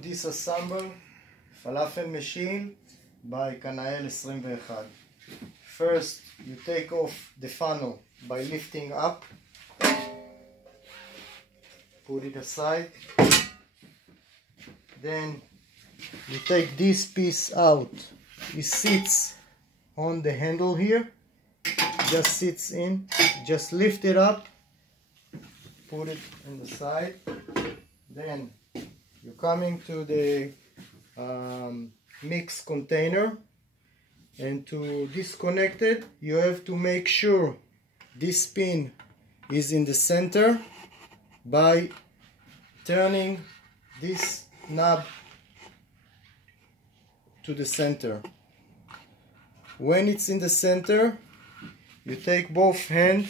disassemble falafel machine by Kanael 21. First, you take off the funnel by lifting up, put it aside. Then you take this piece out. It sits on the handle here, just sits in. Just lift it up, put it on the side. Then you're coming to the mix container, and to disconnect it you have to make sure this pin is in the center by turning this knob to the center. When it's in the center, you take both hands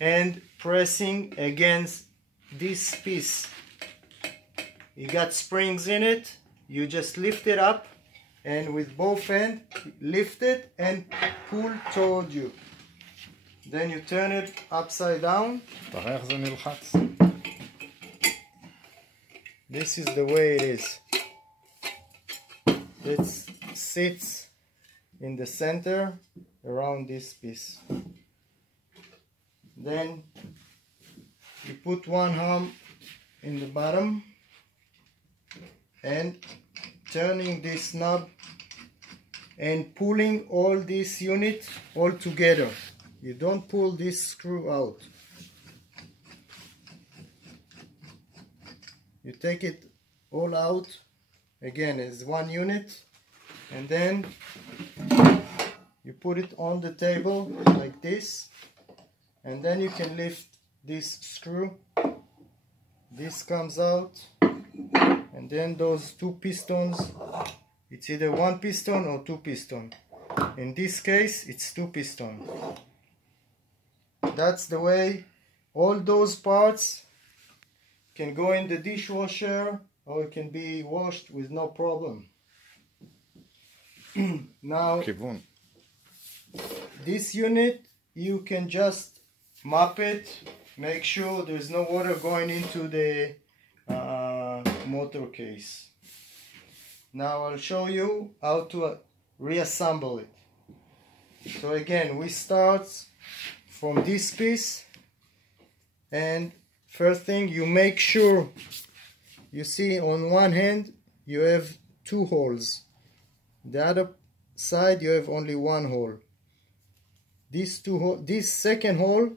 and pressing against this piece. You got springs in it. You just lift it up and with both hands lift it and pull toward you. Then you turn it upside down. This is the way it is. It sits in the center around this piece. Then you put one arm in the bottom and turning this knob and pulling all this unit all together. You don't pull this screw out. You take it all out again as one unit, and then you put it on the table like this, and then you can lift this screw. This comes out, and then those two pistons, it's either one piston or two piston. In this case it's two piston. That's the way all those parts can go in the dishwasher, or it can be washed with no problem. Now this unit, you can just mop it, make sure there's no water going into the motor case. Now I'll show you how to reassemble it. So again, we start from this piece, and first thing, you make sure, you see on one hand you have two holes, the other side you have only one hole. This second hole,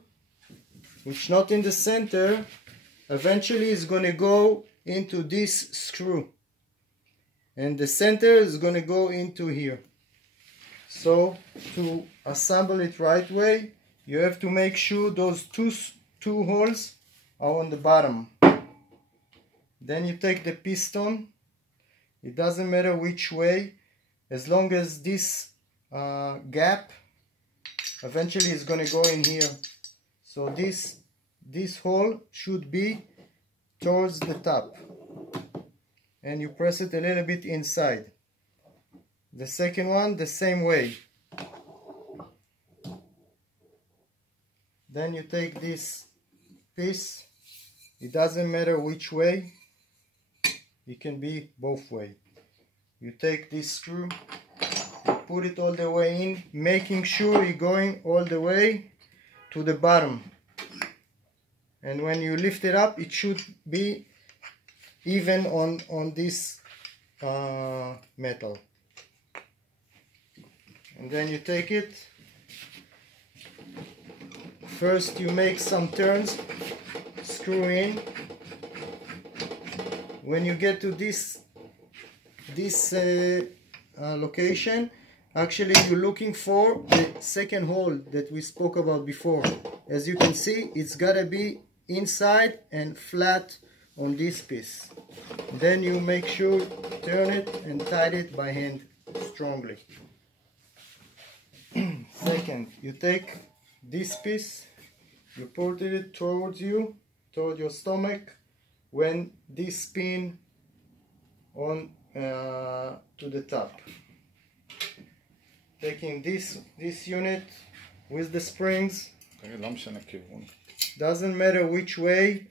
which not in the center, eventually is going to go into this screw, and the center is going to go into here. So to assemble it right way, you have to make sure those two holes are on the bottom. Then you take the piston. It doesn't matter which way, as long as this gap eventually is going to go in here. So this hole should be towards the top, and you press it a little bit inside. The second one the same way. Then you take this piece. It doesn't matter which way, it can be both way. You take this screw, you put it all the way in, making sure you're going all the way to the bottom. And when you lift it up, it should be even on this metal. And then you take it. First you make some turns, screw in. When you get to this location, actually you're looking for the second hole that we spoke about before. As you can see, it's gotta be inside and flat on this piece. Then you make sure, turn it and tight it by hand strongly. Second, you take this piece, you put it towards you, toward your stomach, when this spin on to the top. Taking this unit with the springs, doesn't matter which way,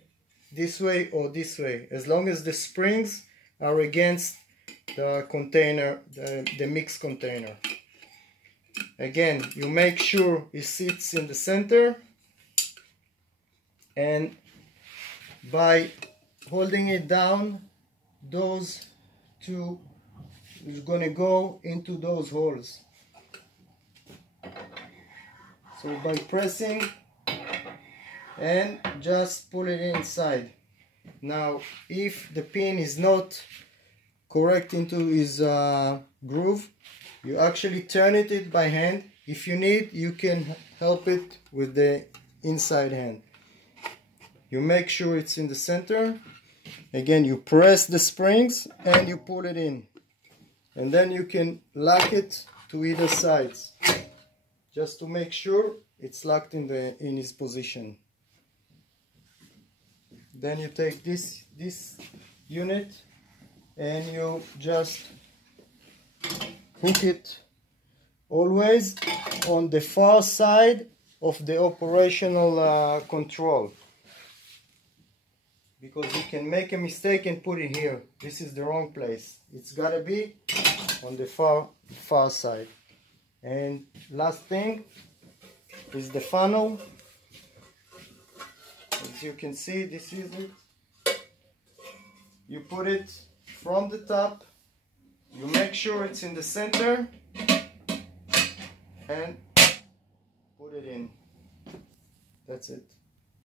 this way or this way, as long as the springs are against the container, the mix container. Again, you make sure it sits in the center, and by holding it down, those two is going to go into those holes. So by pressing and just pull it inside. Now if the pin is not correct into his groove, you actually turn it by hand. If you need, you can help it with the inside hand. You make sure it's in the center. Again, you press the springs and you pull it in, and then you can lock it to either sides, just to make sure it's locked in its position. Then you take this unit and you just hook it always on the far side of the operational control, because you can make a mistake and put it here. This is the wrong place. It's gotta be on the far side. And last thing is the funnel. As you can see, this is it. You put it from the top, you make sure it's in the center, and put it in. That's it.